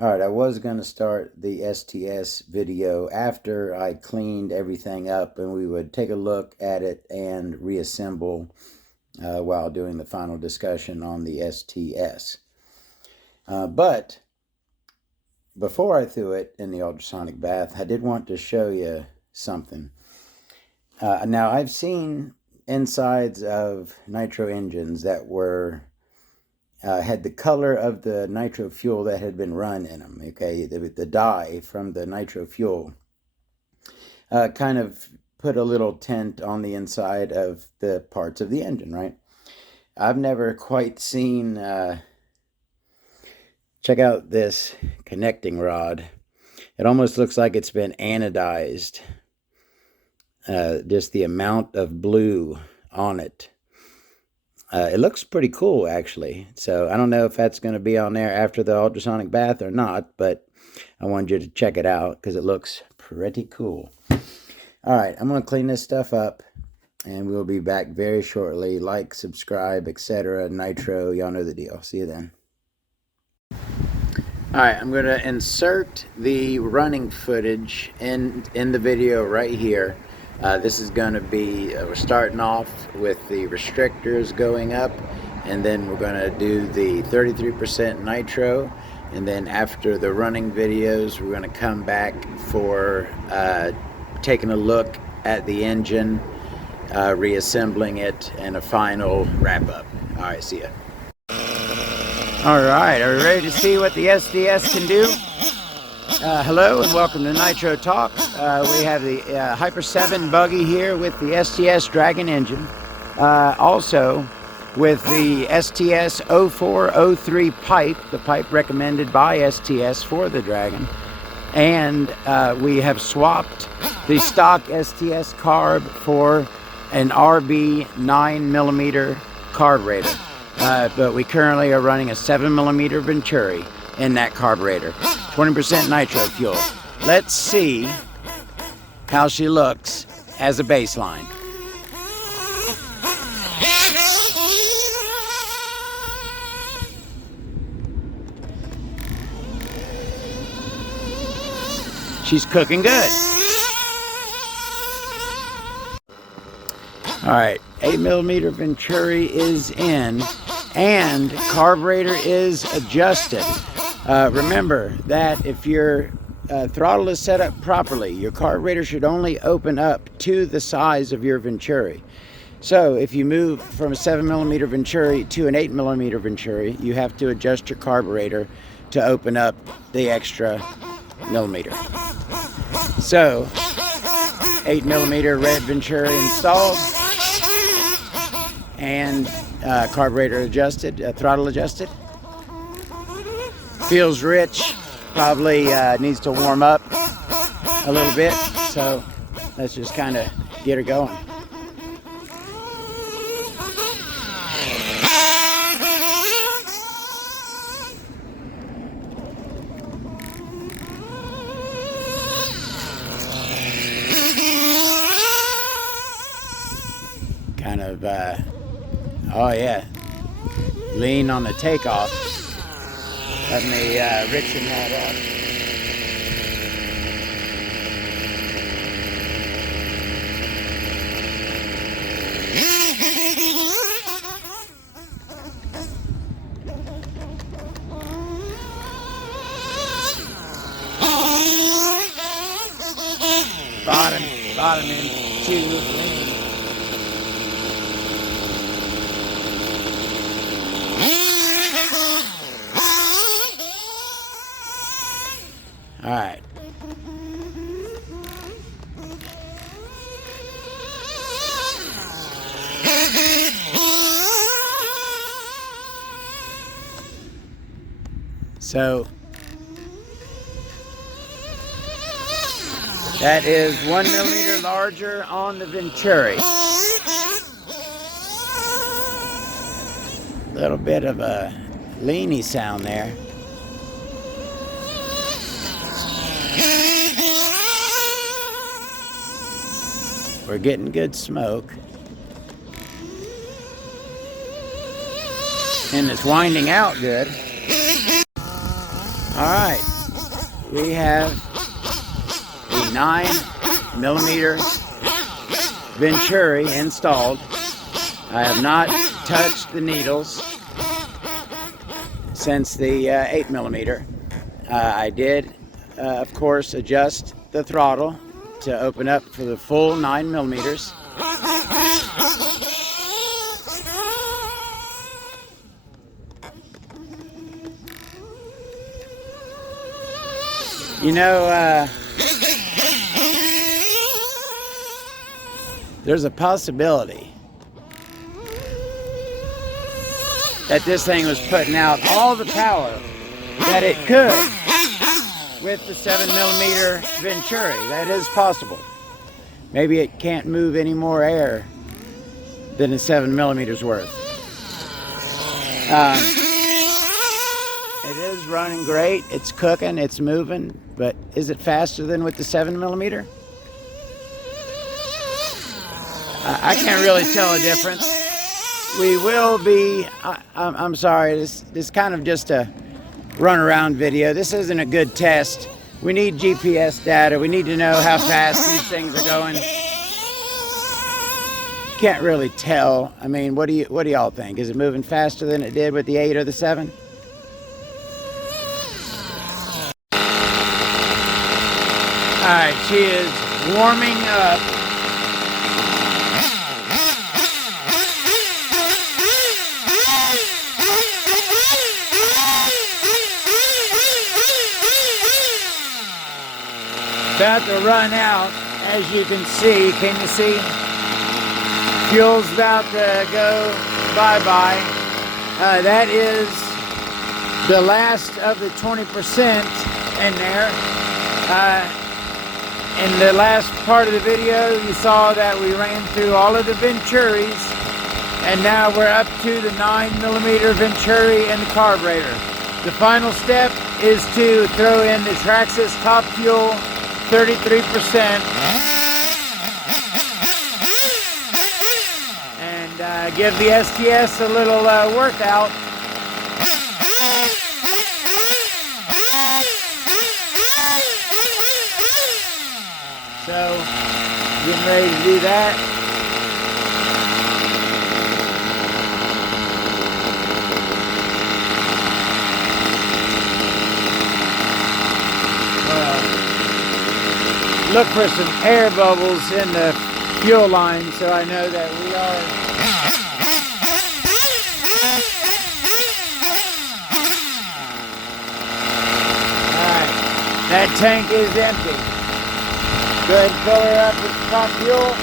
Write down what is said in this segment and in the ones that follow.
Alright, I was going to start the STS video after I cleaned everything up, and we would take a look at it and reassemble while doing the final discussion on the STS. But before I threw it in the ultrasonic bath, I did want to show you something. Now, I've seen insides of nitro engines that were had the color of the nitro fuel that had been run in them. Okay, the dye from the nitro fuel kind of put a little tint on the inside of the parts of the engine, right? I've never quite seen, check out this connecting rod. It almost looks like it's been anodized. Just the amount of blue on it. It looks pretty cool, actually. So I don't know if that's going to be on there after the ultrasonic bath or not, but I wanted you to check it out because it looks pretty cool. All right, I'm going to clean this stuff up, and we'll be back very shortly. Like, subscribe, etc. Nitro, y'all know the deal. See you then. All right, I'm going to insert the running footage in the video right here. This is going to be, we're starting off with the restrictors going up, and then we're going to do the 33% nitro, and then after the running videos we're going to come back for taking a look at the engine, reassembling it, and a final wrap-up. Alright, see ya. Alright, are we ready to see what the SDS can do? Hello and welcome to Nitro Talk. We have the Hyper 7 buggy here with the STS Dragon engine. Also with the STS 0403 pipe, the pipe recommended by STS for the Dragon. And we have swapped the stock STS carb for an RB 9mm carburetor. But we currently are running a 7mm Venturi in that carburetor. 20% nitro fuel. Let's see how she looks as a baseline. She's cooking good. Alright, 8mm Venturi is in, and carburetor is adjusted. Remember that if your throttle is set up properly, your carburetor should only open up to the size of your Venturi. So if you move from a 7mm Venturi to an 8mm Venturi, you have to adjust your carburetor to open up the extra millimeter. So 8mm red Venturi installed, and carburetor adjusted, throttle adjusted. Feels rich, probably needs to warm up a little bit, so let's just kind of get her going. Kind of, oh yeah, lean on the takeoff. Let me richen that up. Bottom end, 2 lean. All right. So that is 1mm larger on the Venturi. Little bit of a leany sound there. We're getting good smoke. And it's winding out good. All right. we have a 9mm Venturi installed. I have not touched the needles since the 8mm. I did, of course, adjust the throttle to open up for the full 9mm. You know, there's a possibility that this thing was putting out all the power that it could with the 7mm Venturi. That is possible. Maybe it can't move any more air than a 7mm worth. It is running great. It's cooking. It's moving. But is it faster than with the 7mm? I can't really tell a difference. We will be. I'm sorry. This kind of just a run around video. This isn't a good test. We need GPS data. We need to know how fast these things are going. Can't really tell. I mean, what do y'all think? Is it moving faster than it did with the 8 or the 7? Alright, she is warming up. About to run out, as you can see. Can you see? Fuel's about to go bye-bye. That is the last of the 20% in there. In the last part of the video, you saw that we ran through all of the Venturis, and now we're up to the 9mm Venturi and the carburetor. The final step is to throw in the Traxxas Top Fuel 33% and give the STS a little workout. So, getting ready to do that. Look for some air bubbles in the fuel line so I know that we are alright. That tank is empty. Go ahead and fill her up with the top fuel.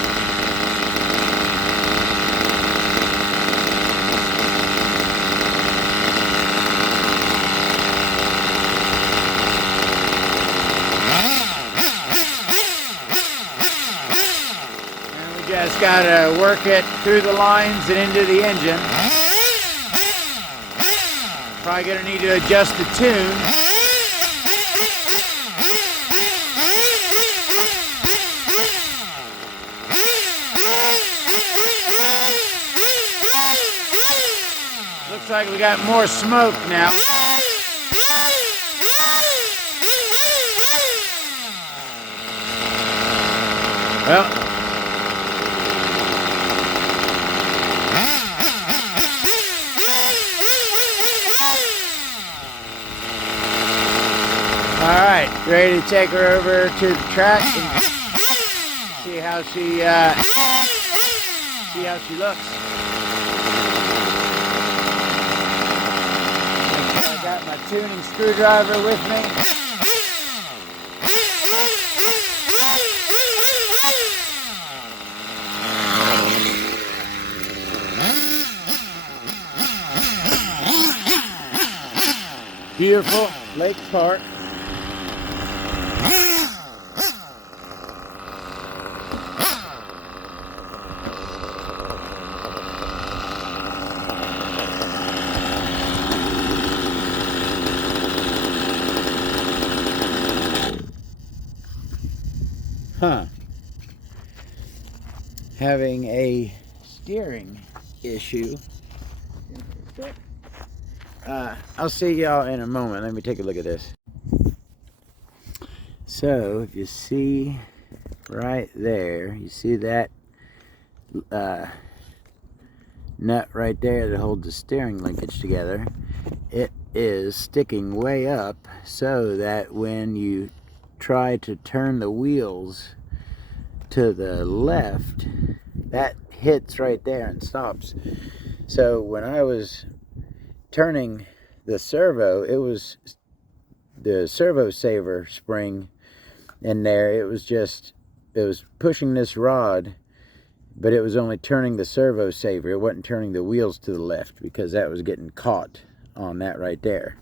And we just gotta work it through the lines and into the engine. Probably gonna need to adjust the tune. Looks like we got more smoke now. Well, all right, ready to take her over to the track and see how she looks. I got my tuning screwdriver with me. Beautiful Lake Park. Having a steering issue. I'll see y'all in a moment. Let me take a look at this. So if you see right there, you see that nut right there that holds the steering linkage together. It is sticking way up so that when you try to turn the wheels to the left, that hits right there and stops. So when I was turning the servo, it was the servo saver spring in there. It was pushing this rod, but it was only turning the servo saver. It wasn't turning the wheels to the left because that was getting caught on that right there.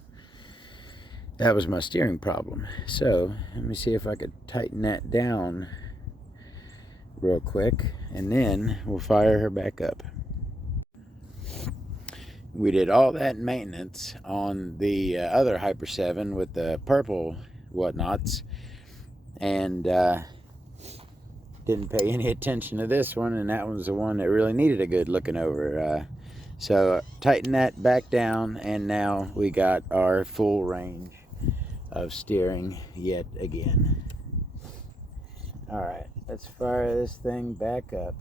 That was my steering problem. So let me see if I could tighten that down real quick, and then we'll fire her back up. We did all that maintenance on the other Hyper 7 with the purple whatnots, and didn't pay any attention to this one, and that was the one that really needed a good looking over. So tighten that back down, and now we got our full range of steering yet again. Alright, let's fire this thing back up.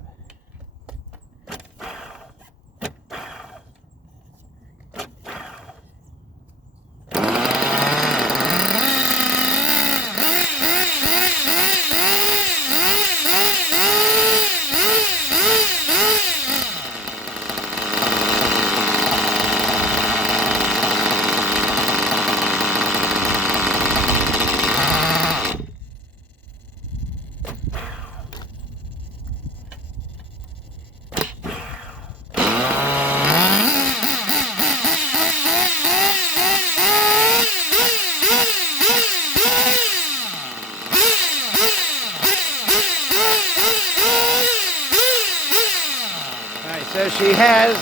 So she has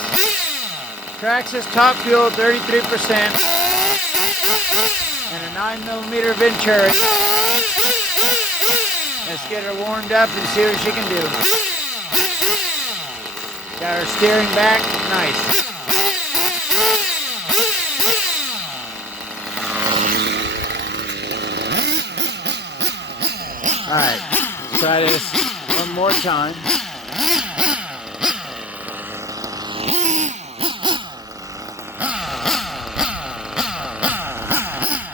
Traxxas Top Fuel 33% and a 9mm Venturi. Let's get her warmed up and see what she can do. Got her steering back, nice. Alright, let's try this one more time.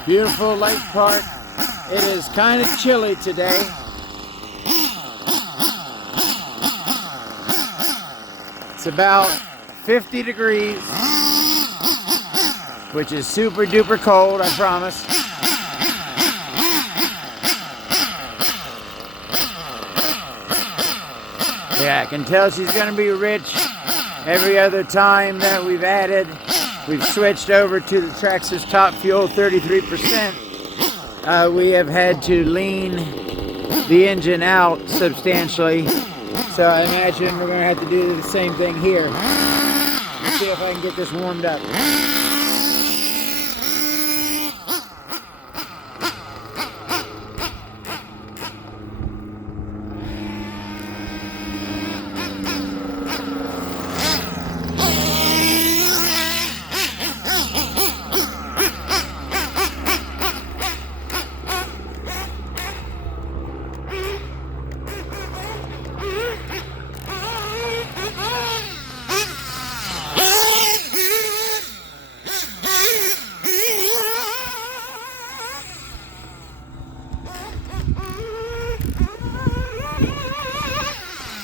Beautiful lake park. It is kind of chilly today. It's about 50 degrees, which is super duper cold, I promise. Yeah, I can tell she's going to be rich every other time that we've added. We've switched over to the Traxxas Top Fuel 33%. We have had to lean the engine out substantially. So I imagine we're going to have to do the same thing here. Let's see if I can get this warmed up.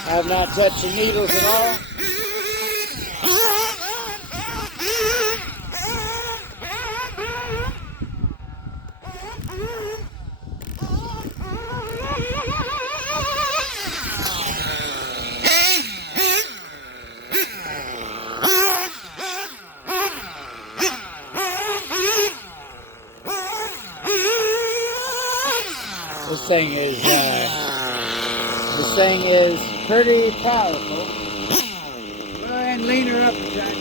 I have not touched the needles at all. This thing is pretty powerful. Go ahead and lean her up a time.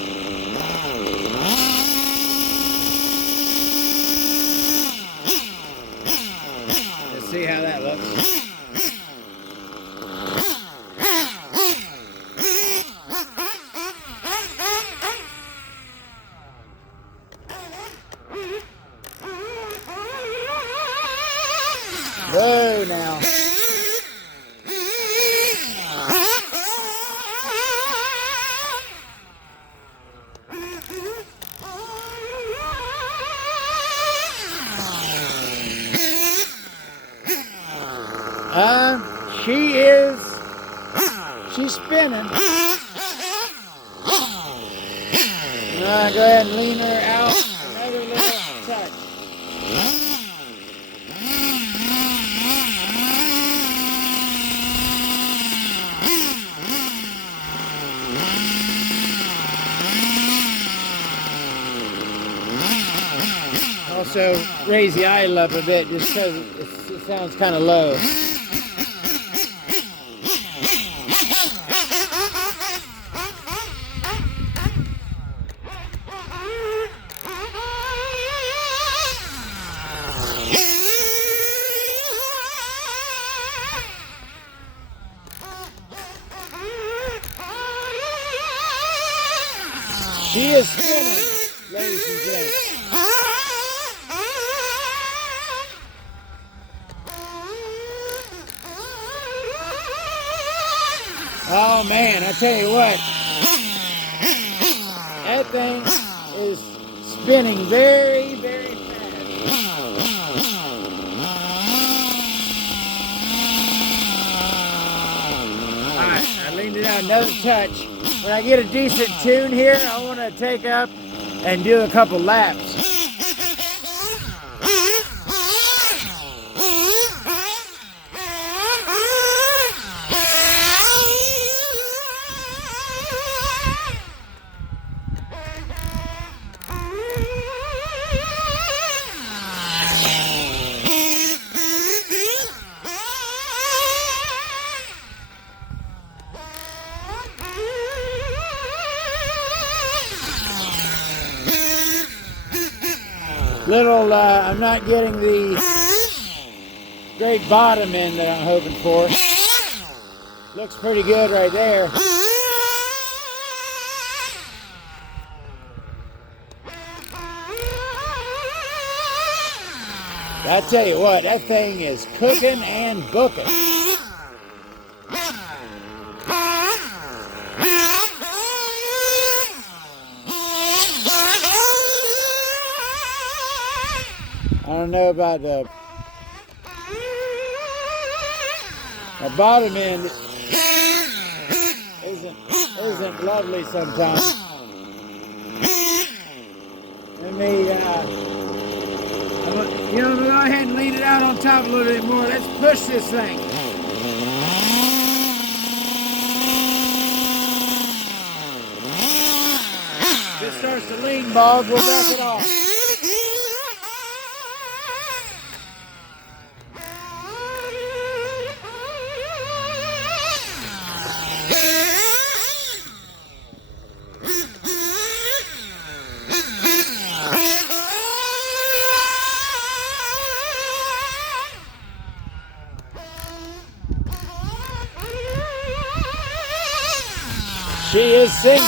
Let's see how that looks. Whoa now. She's spinning. Go ahead and lean her out. Another little touch. Also raise the idle up a bit just because it sounds kind of low. She is spinning, ladies and gents. Oh man, I tell you what, that thing is spinning very, very fast. Alright, I leaned it out another touch. When I get a decent tune here, I want to take up and do a couple laps. I'm not getting the great bottom end that I'm hoping for. Looks pretty good right there. I tell you what, that thing is cooking and booking. I don't know about the bottom end isn't lovely sometimes. Let me go ahead and lean it out on top a little bit more. Let's push this thing. If it starts to lean, Bob, we'll back it off. She is singing.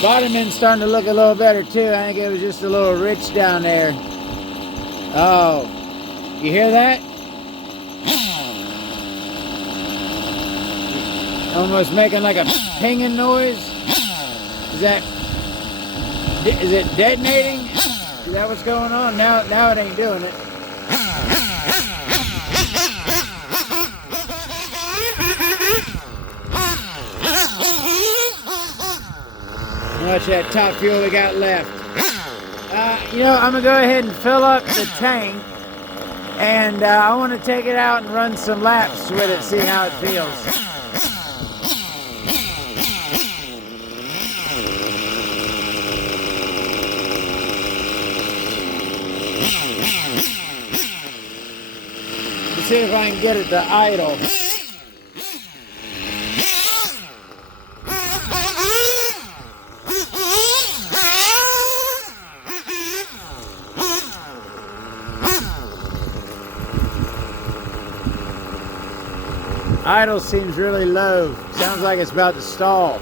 Bottom end's starting to look a little better too. I think it was just a little rich down there. Oh, you hear that? Almost making like a pinging noise. Is it detonating? Is that what's going on? Now it ain't doing it. How much of that top fuel we got left? I'm gonna go ahead and fill up the tank, and I want to take it out and run some laps with it, see how it feels. See if I can get it to idle. Idle seems really low. Sounds like it's about to stall.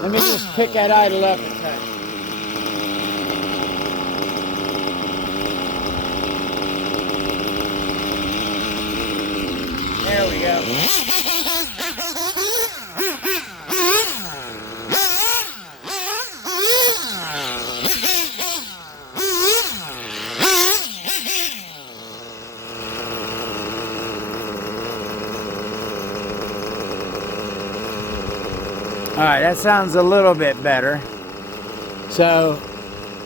Let me just pick that idle up a touch. There we go. All right, that sounds a little bit better. So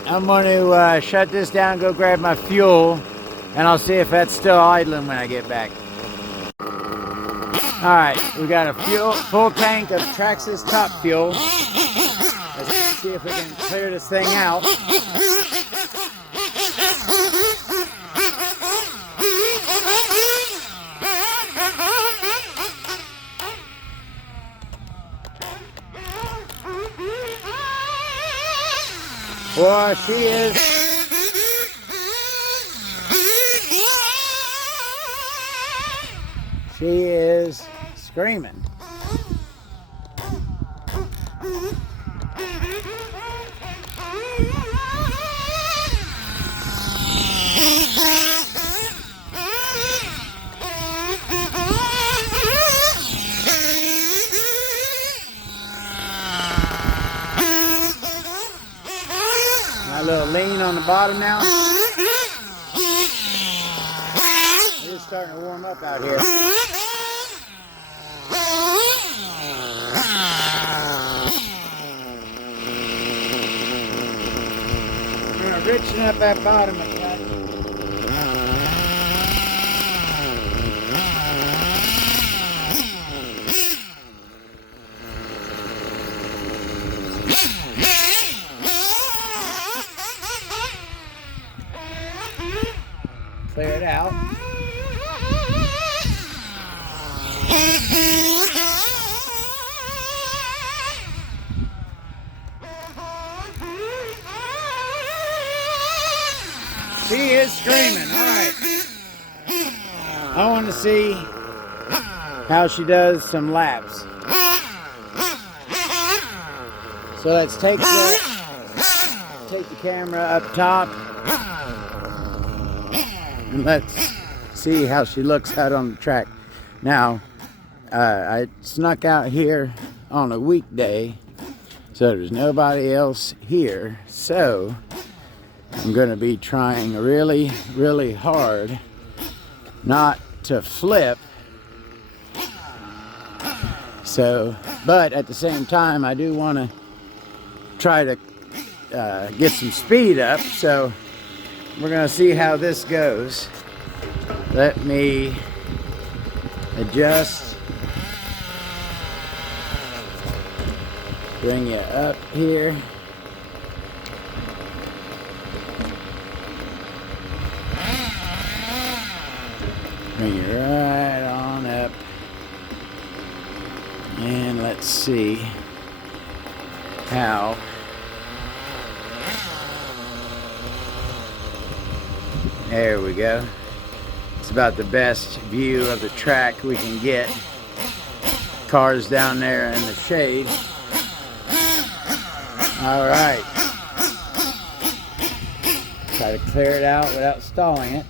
I'm going to shut this down, go grab my fuel, and I'll see if that's still idling when I get back. All right, we got a full tank of Traxxas Top Fuel. Let's see if we can clear this thing out. Boy, she is screaming. A little lean on the bottom now. It is starting to warm up out here. I'm going to richen up that bottom a touch. Clear it out. She is screaming. All right. I want to see how she does some laps. So let's take the camera up top. And let's see how she looks out on the track. Now, I snuck out here on a weekday, so there's nobody else here. So I'm going to be trying really, really hard not to flip. So, but at the same time, I do want to try to get some speed up. So we're going to see how this goes. Let me adjust. Bring you up here. Bring you right on up. And let's see how there we go. It's about the best view of the track we can get. Cars down there in the shade. All right. Try to clear it out without stalling it.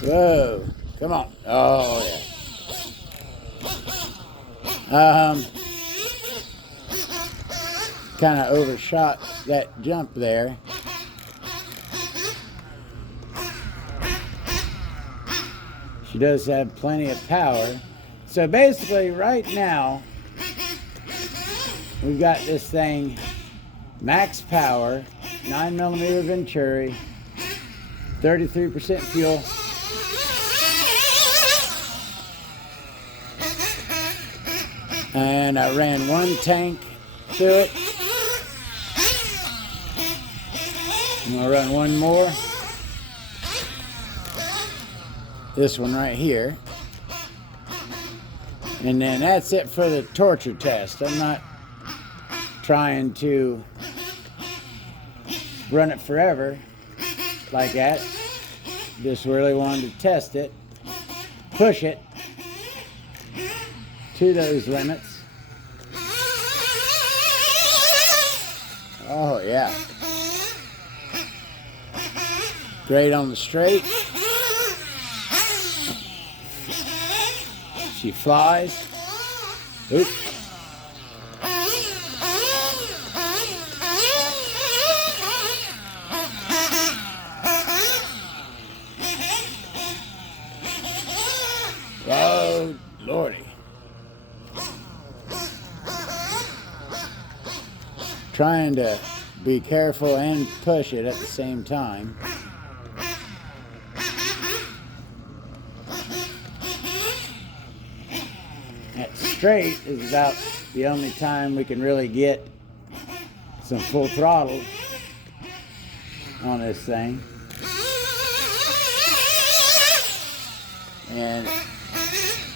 Whoa, come on. Oh, yeah. Kind of overshot that jump there. She does have plenty of power. So basically right now, we've got this thing max power, 9mm Venturi, 33% fuel. And I ran one tank through it. I'm going to run one more. This one right here. And then that's it for the torture test. I'm not trying to run it forever like that. Just really wanted to test it, push it to those limits. Oh yeah. Great on the straight. She flies. Oop. Oh, Lordy. Trying to be careful and push it at the same time. At straight is about the only time we can really get some full throttle on this thing. And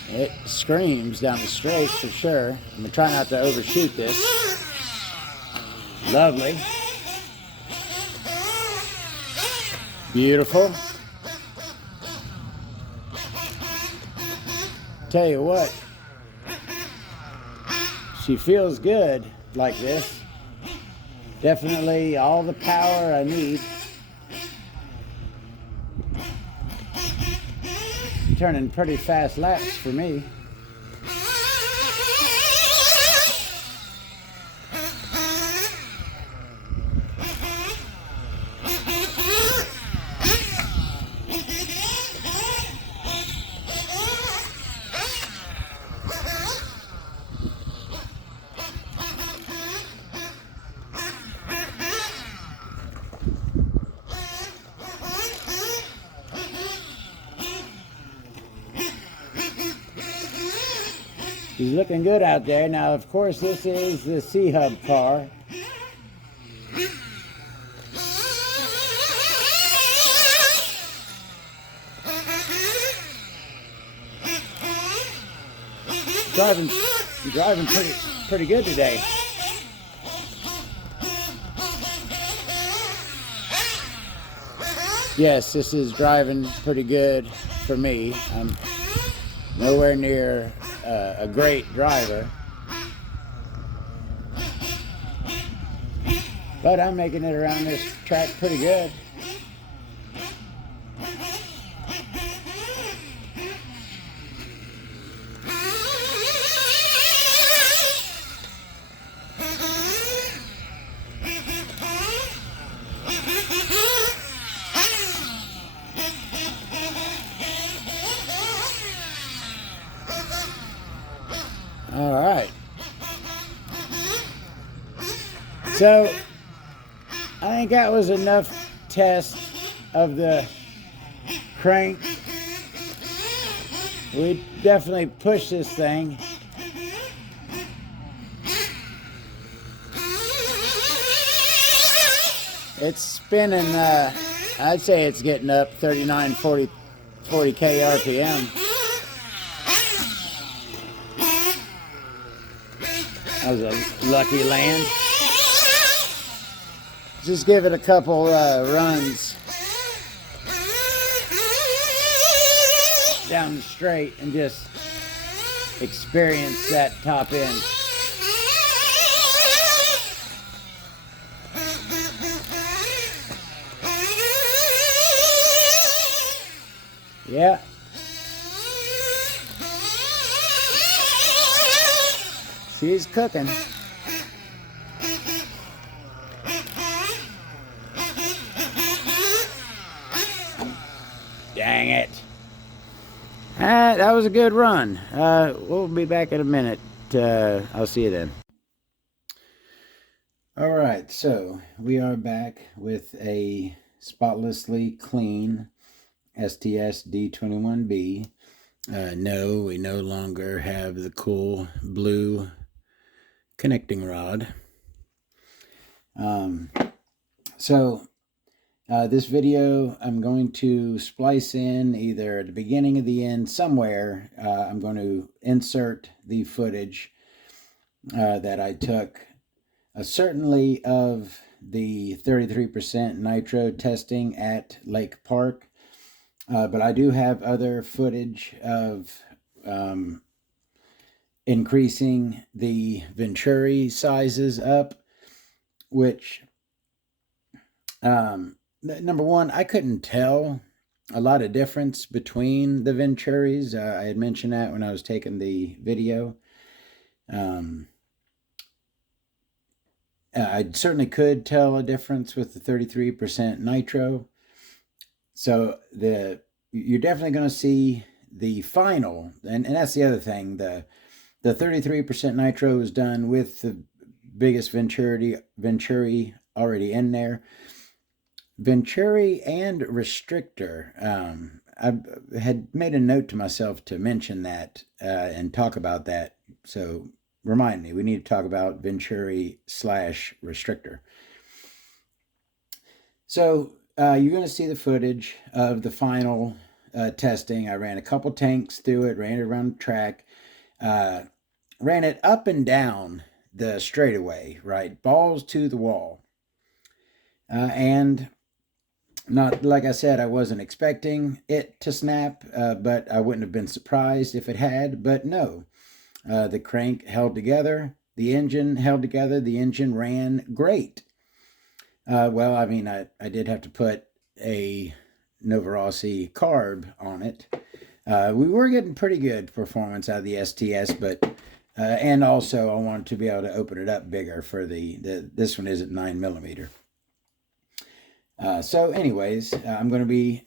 it screams down the straight for sure. I'm going to try not to overshoot this. Lovely. Beautiful. Tell you what, she feels good like this. Definitely all the power I need. Turning pretty fast laps for me. She's looking good out there. Now, of course, this is the C-Hub car. Driving pretty good today. Yes, this is driving pretty good for me. I'm nowhere near a great driver, but I'm making it around this track pretty good. All right. So I think that was enough test of the crank. We definitely pushed this thing. It's spinning, I'd say it's getting up 39, 40K RPM. That was a lucky land. Just give it a couple runs down the straight and just experience that top end. Yeah. She's cooking. Dang it. That was a good run. We'll be back in a minute. I'll see you then. All right, so we are back with a spotlessly clean STS D21B. No, we no longer have the cool blue connecting rod. So This video I'm going to splice in either at the beginning or the end somewhere. I'm going to insert the footage that I took, certainly of the 33% nitro testing at Lake Park, but I do have other footage of increasing the Venturi sizes up, which number one, I couldn't tell a lot of difference between the Venturis. I had mentioned that when I was taking the video. I certainly could tell a difference with the 33% nitro. So you're definitely going to see the final, and that's the other thing. The 33% nitro is done with the biggest Venturi already in there. Venturi and restrictor. I had made a note to myself to mention that and talk about that. So remind me, we need to talk about Venturi / restrictor. So you're going to see the footage of the final testing. I ran a couple tanks through it, ran it around the track, ran it up and down the straightaway, right? Balls to the wall. And not, like I said, I wasn't expecting it to snap, but I wouldn't have been surprised if it had, but no. The crank held together, the engine held together, the engine ran great. Well, I mean, I did have to put a Novarossi carb on it. We were getting pretty good performance out of the STS, but and also I wanted to be able to open it up bigger for this one isn't 9mm. So anyways, I'm going to be,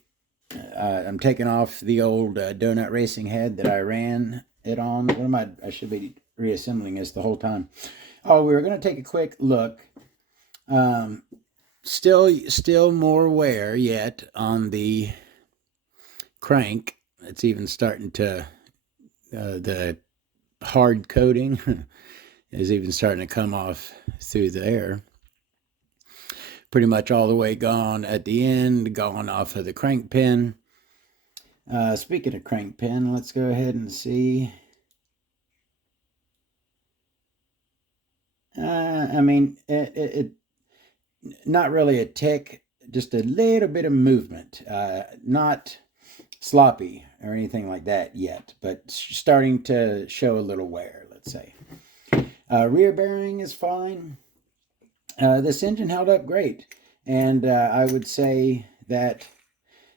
I'm taking off the old donut racing head that I ran it on. I should be reassembling this the whole time. Oh, we were going to take a quick look. Still more wear yet on the crank. It's even starting to, the hard coating is even starting to come off through there. Pretty much all the way gone at the end, gone off of the crank pin. Speaking of crank pin, let's go ahead and see. I mean, it not really a tick, just a little bit of movement. Not sloppy or anything like that yet, but starting to show a little wear, let's say. Rear bearing is fine. This engine held up great, and I would say that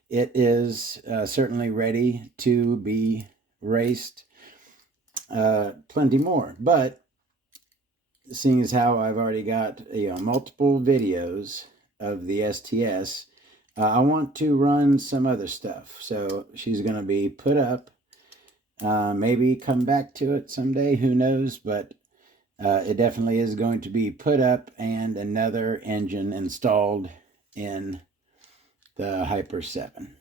it is certainly ready to be raced plenty more. But seeing as how I've already got multiple videos of the STS, I want to run some other stuff. So she's going to be put up, maybe come back to it someday, who knows, but it definitely is going to be put up and another engine installed in the Hyper 7.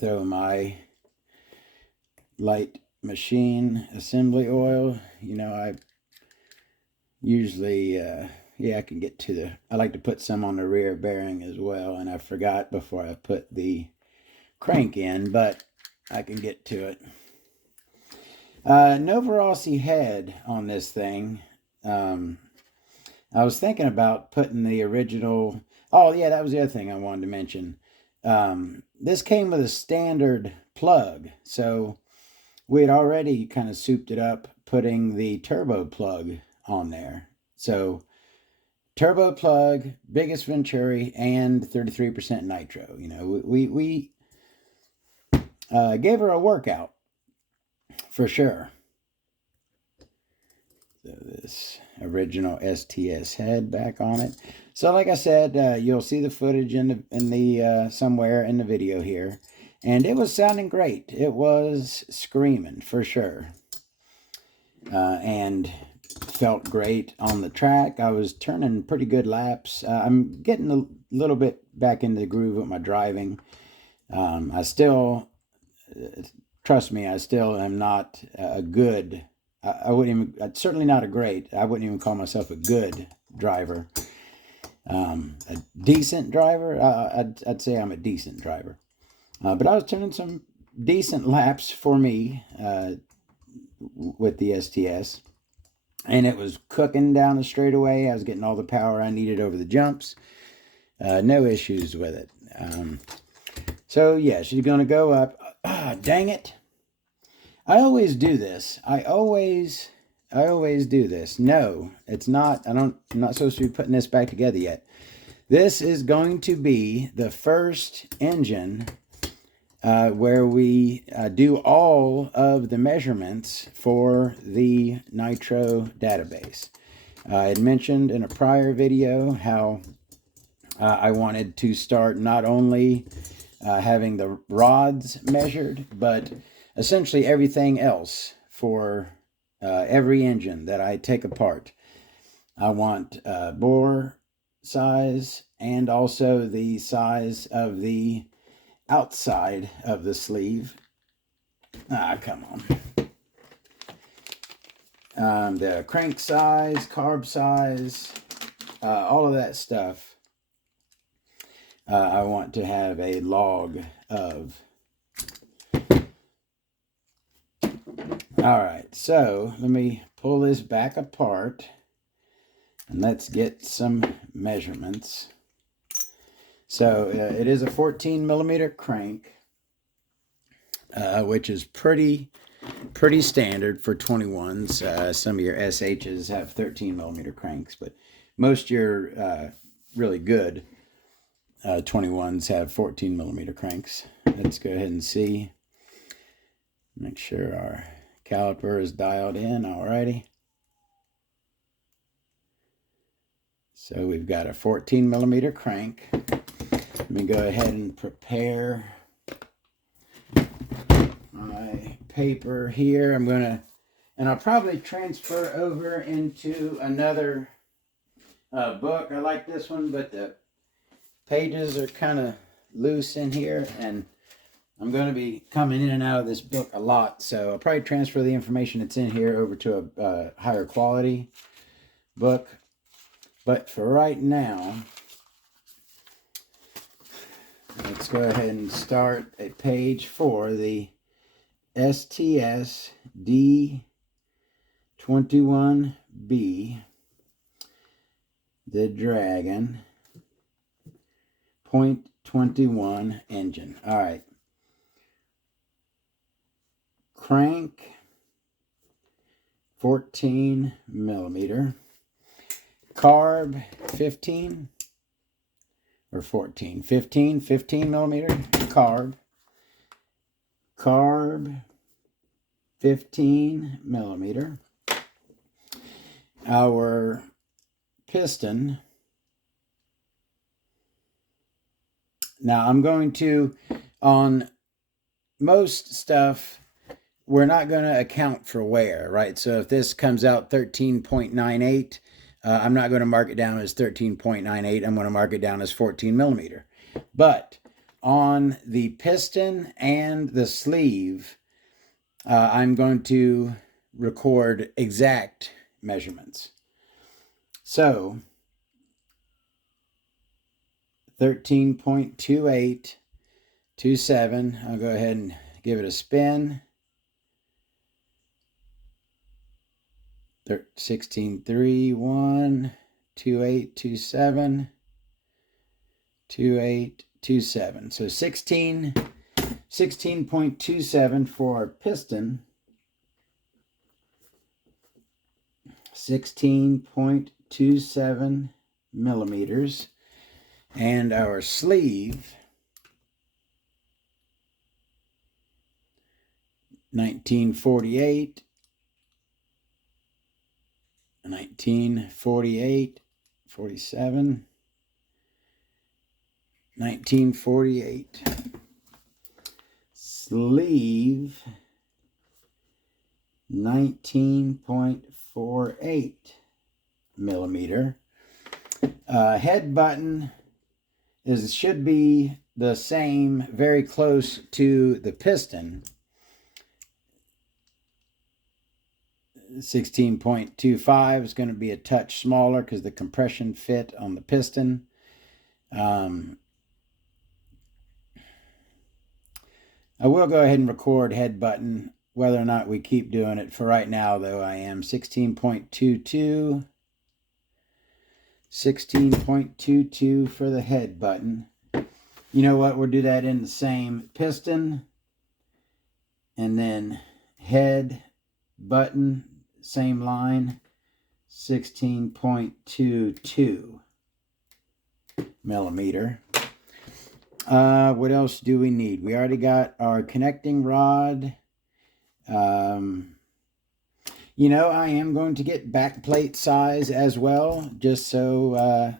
Throw my light machine assembly oil. I usually, I can get to I like to put some on the rear bearing as well, and I forgot before I put the crank in, but I can get to it. Novarossi head on this thing. I was thinking about putting the original. Oh yeah, that was the other thing I wanted to mention. This came with a standard plug, so we had already kind of souped it up, putting the turbo plug on there. So turbo plug, biggest Venturi, and 33% nitro. We gave her a workout for sure. So this original STS head back on it. So like I said, you'll see the footage in the somewhere in the video here, and it was sounding great. It was screaming for sure, and felt great on the track. I was turning pretty good laps. I'm getting a little bit back into the groove with my driving. I still trust me, I still am not a good, I wouldn't even, certainly not a great, I wouldn't even call myself a good driver. A decent driver, I'd say I'm a decent driver. But I was turning some decent laps for me with the STS. And it was cooking down the straightaway. I was getting all the power I needed over the jumps. No issues with it. So yeah, she's going to go up. Dang it. I always do this. I always do this. No, it's not. I'm not supposed to be putting this back together yet. This is going to be the first engine where we do all of the measurements for the Nitro database. I had mentioned in a prior video how I wanted to start not only having the rods measured, but essentially everything else for every engine that I take apart. I want bore size and also the size of the outside of the sleeve. Come on. The crank size, carb size, all of that stuff. I want to have a log of. All right, so let me pull this back apart and let's get some measurements. So it is a 14 millimeter crank, which is pretty standard for 21s. Some of your SHs have 13 millimeter cranks, but most of your really good 21s have 14 millimeter cranks. Let's go ahead and see. Make sure our caliper is dialed in. Alrighty. So we've got a 14 millimeter crank. Let me go ahead and prepare my paper here. And I'll probably transfer over into another book. I like this one, but the pages are kind of loose in here, and I'm going to be coming in and out of this book a lot, so I'll probably transfer the information that's in here over to a higher quality book. But for right now, let's go ahead and start at page 4, the STS D21B, the Dragon .21 engine. All right. Crank, 14 millimeter. Carb, 15 or 14. 15 millimeter carb. Carb, 15 millimeter. Our piston. Now I'm going to, on most stuff, we're not going to account for wear, right? So if this comes out 13.98, I'm not going to mark it down as 13.98. I'm going to mark it down as 14 millimeter. But on the piston and the sleeve, I'm going to record exact measurements. So 13.2827. I'll go ahead and give it a spin. 16.31, 2827, 2827. So 16.27 for our piston. 16.27 millimeters. And our sleeve, 1948, 1948, 47, 1948. Sleeve, 19.48 millimeter. Head button should be the same, very close to the piston. 16.25 is going to be a touch smaller because the compression fit on the piston. I will go ahead and record head button, whether or not we keep doing it. For right now, though, I am 16.22. 16.22 for the head button. You know what? We'll do that in the same piston. And then head button, same line, 16.22 millimeter. What else do we need? We already got our connecting rod. You know, I am going to get back plate size as well, just so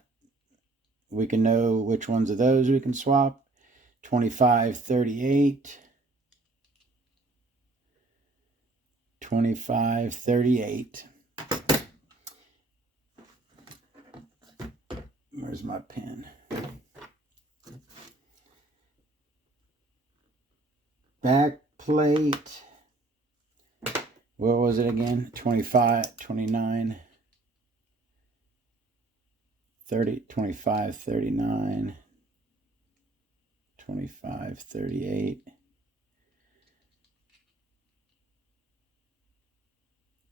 we can know which ones of those we can swap. 2538. 2538. Where's my pen? Back plate. What was it again? 25, 29, 30, 25, 39, 25, 38,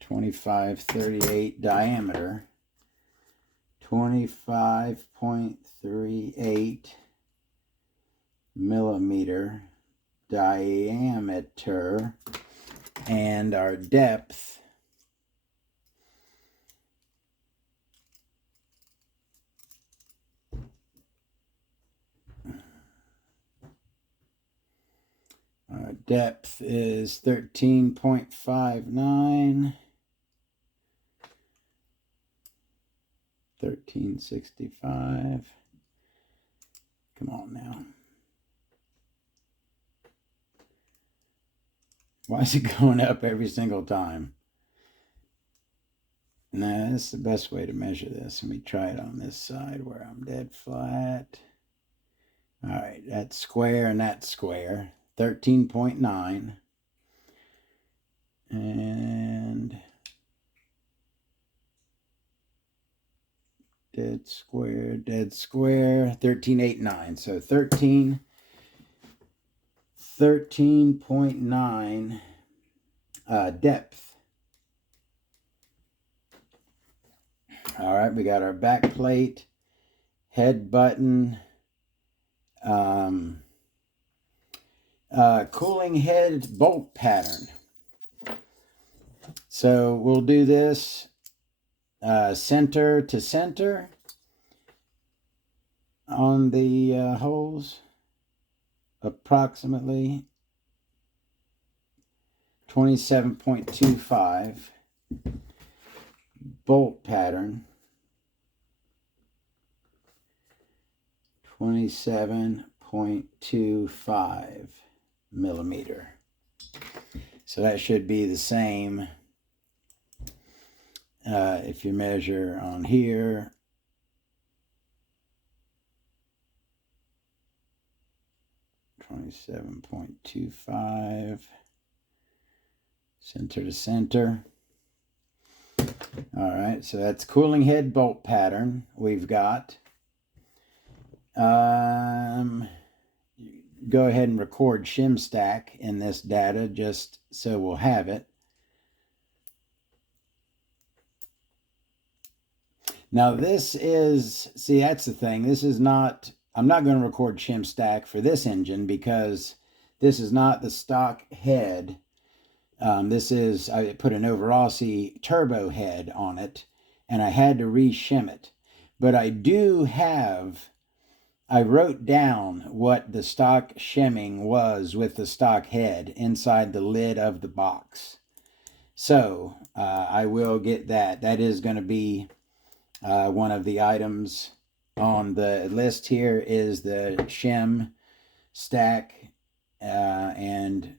25, 38 diameter, 25.38 millimeter diameter. And our depth is 13.59, 1365. Come on now. Why is it going up every single time? Nah, that's the best way to measure this. Let me try it on this side where I'm dead flat. All right, that's square and that's square. 13.9. And dead square, 13.89. So 13.9 depth. All right, we got our back plate, head button, cooling head bolt pattern. So we'll do this center to center on the holes. Approximately 27.25 bolt pattern, 27.25 millimeter. So that should be the same if you measure on here. 27.25 center to center. All right, so that's cooling head bolt pattern we've got. Go ahead and record shim stack in this data just so we'll have it. Now this is, see, that's the thing. This is not, I'm not going to record shim stack for this engine because this is not the stock head. This is, I put an Overossi turbo head on it and I had to re-shim it. But I do have, I wrote down what the stock shimming was with the stock head inside the lid of the box. So I will get that. That is going to be one of the items on the list here is the shim stack and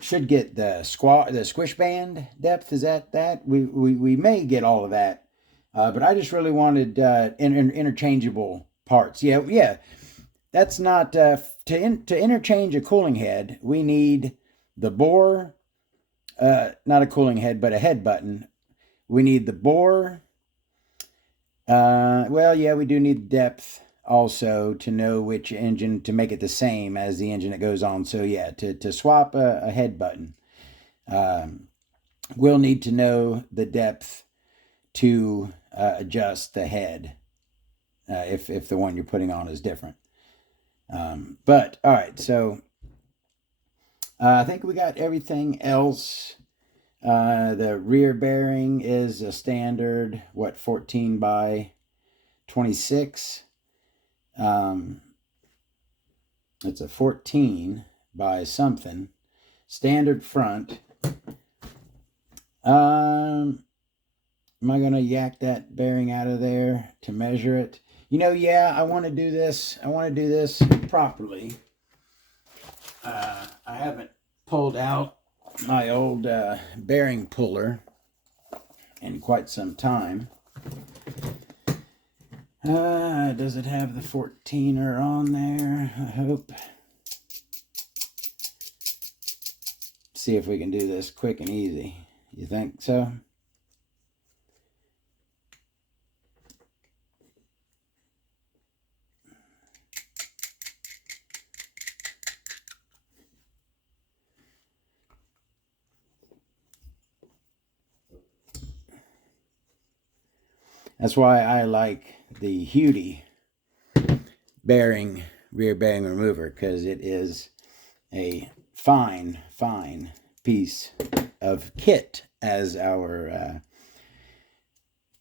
should get the squish band depth. Is that we may get all of that, but I just really wanted interchangeable parts. Yeah, that's not to interchange a cooling head. We need the bore not a cooling head, but a head button. We need the bore. Well, yeah, we do need depth also to know which engine to make it the same as the engine that goes on. So yeah, to swap a head button, we'll need to know the depth to adjust the head if the one you're putting on is different. But all right, so I think we got everything else. The rear bearing is a standard, 14 by 26. It's a 14 by something. Standard front. Am I going to yak that bearing out of there to measure it? Yeah, I want to do this. I want to do this properly. I haven't pulled out my old bearing puller in quite some time. Does it have the 14er on there? I hope. See if we can do this quick and easy. You think so? That's why I like the Hudi rear bearing remover, because it is a fine piece of kit, as our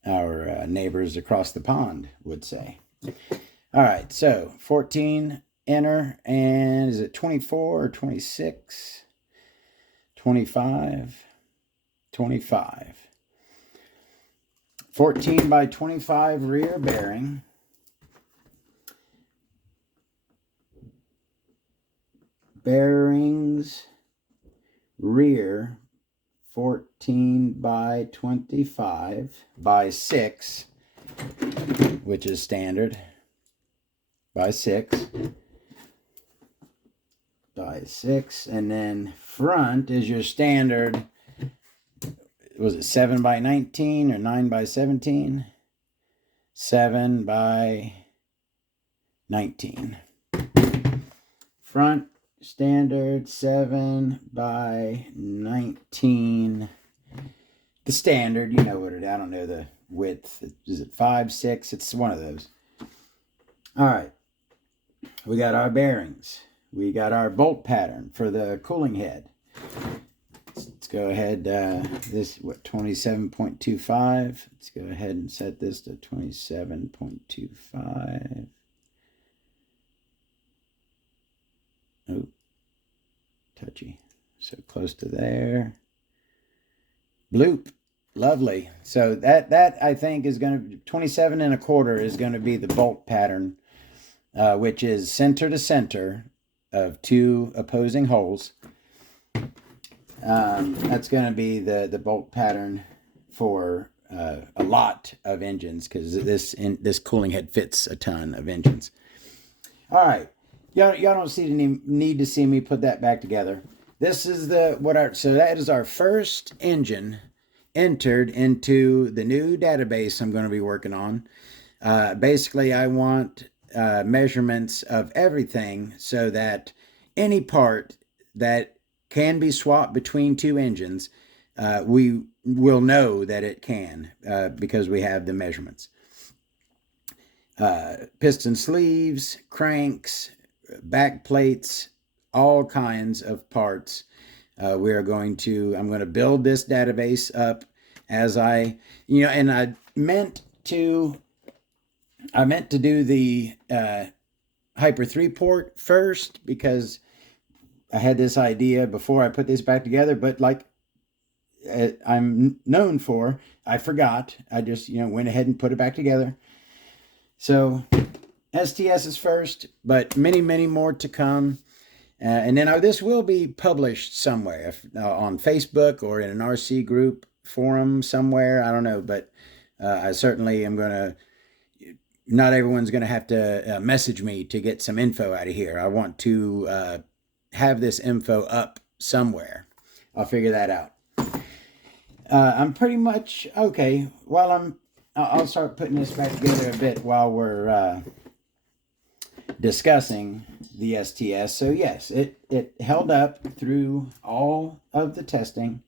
neighbors across the pond would say. All right, so 14 inner, and is it 24 or 26? 25. 14 by 25 rear bearing. Bearings rear 14 by 25 by 6, which is standard, by 6, and then front is your standard. Was it 7 by 19 or 9 by 17? 7 by 19. Front standard 7 by 19. The standard, you know what it is. I don't know the width. Is it 5, 6? It's one of those. All right. We got our bearings. We got our bolt pattern for the cooling head. Let's go ahead, this, 27.25. Let's go ahead and set this to 27.25. Oh, touchy. So close to there. Bloop. Lovely. So that I think is going to, 27 1/4 is going to be the bolt pattern, which is center to center of 2 opposing holes. That's going to be the bolt pattern for a lot of engines, because this cooling head fits a ton of engines. All right, y'all don't see the need to see me put that back together. This is so that is our first engine entered into the new database I'm going to be working on. Basically, I want measurements of everything so that any part that can be swapped between 2 engines, we will know that it can, because we have the measurements. Piston sleeves, cranks, back plates, all kinds of parts. I'm going to build this database up as and I meant to do the Hyper 3 port first, because I had this idea before I put this back together, but like I'm known for, I forgot. I just, went ahead and put it back together. So STS is first, but many, many more to come. And then this will be published somewhere, on Facebook or in an RC group forum somewhere. I don't know, but I certainly am going to, not everyone's going to have to message me to get some info out of here. I want to have this info up somewhere. I'll figure that out. I'm pretty much okay. I'll start putting this back together a bit while we're discussing the STS. So yes, it held up through all of the testing.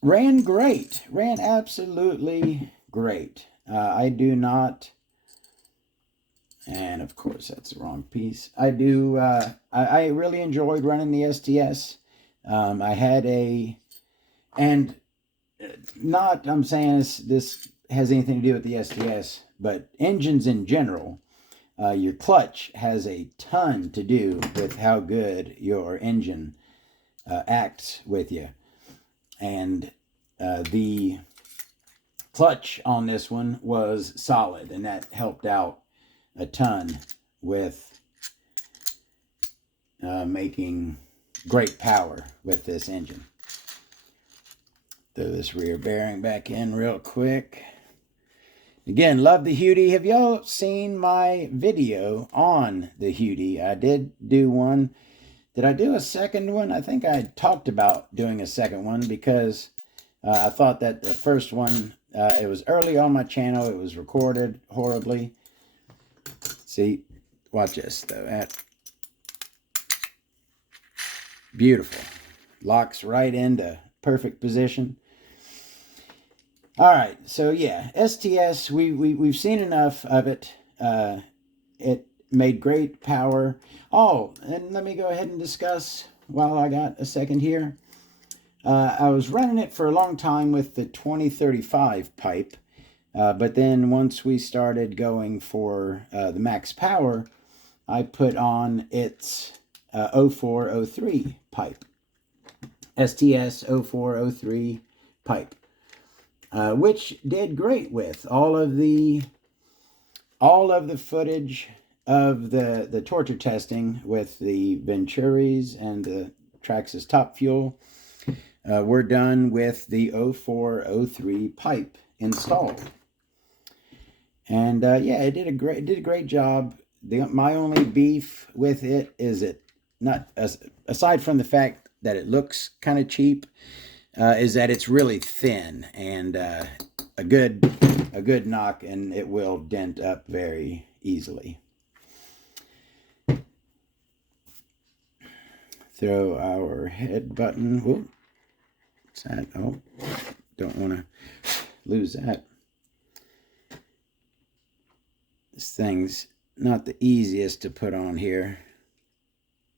Ran great. Ran absolutely great. I do not, and of course that's the wrong piece. I do. I really enjoyed running the STS. I had and not. I'm saying this has anything to do with the STS, but engines in general. Your clutch has a ton to do with how good your engine acts with you. And the clutch on this one was solid, and that helped out a ton with making great power with this engine. Throw this rear bearing back in real quick. Again, love the Hudi. Have y'all seen my video on the Hudi? I did do one. Did I do a second one? I think I talked about doing a second one because I thought that the first one, it was early on my channel. It was recorded horribly. See, watch this though. That beautiful. Locks right into perfect position. All right, so yeah, STS, we've seen enough of it. It made great power. Oh, and let me go ahead and discuss while I got a second here. I was running it for a long time with the 2035 pipe, but then once we started going for the max power, I put on its 0403 pipe, STS 0403 pipe. Which did great with all of the footage of the torture testing with the Venturis and the Traxxas Top Fuel. We're done with the 0403 pipe installed, and yeah, it did a great job. My only beef with it is aside from the fact that it looks kind of cheap. Is that it's really thin, and a good knock and it will dent up very easily. Throw our head button. Whoop. What's that? Oh, don't want to lose that. This thing's not the easiest to put on here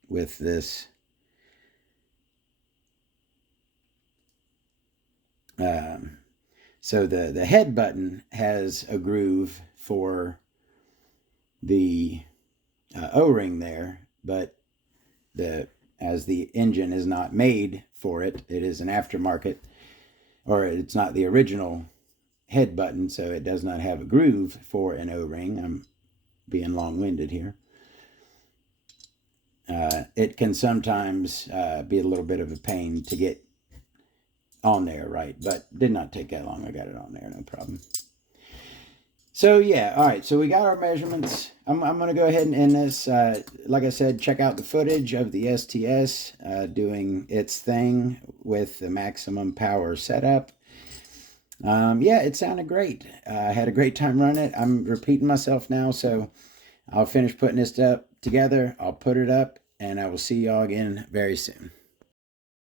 with this. So the head button has a groove for the O-ring there, but as the engine is not made for it, it is an aftermarket, or it's not the original head button, so it does not have a groove for an O-ring. I'm being long-winded here. It can sometimes be a little bit of a pain to get on there, right? But did not take that long. I got it on there, no problem. So yeah, all right. So we got our measurements. I'm going to go ahead and end this. Like I said, check out the footage of the STS doing its thing with the maximum power setup. Yeah, it sounded great. I had a great time running it. I'm repeating myself now, so I'll finish putting this up together. I'll put it up, and I will see y'all again very soon.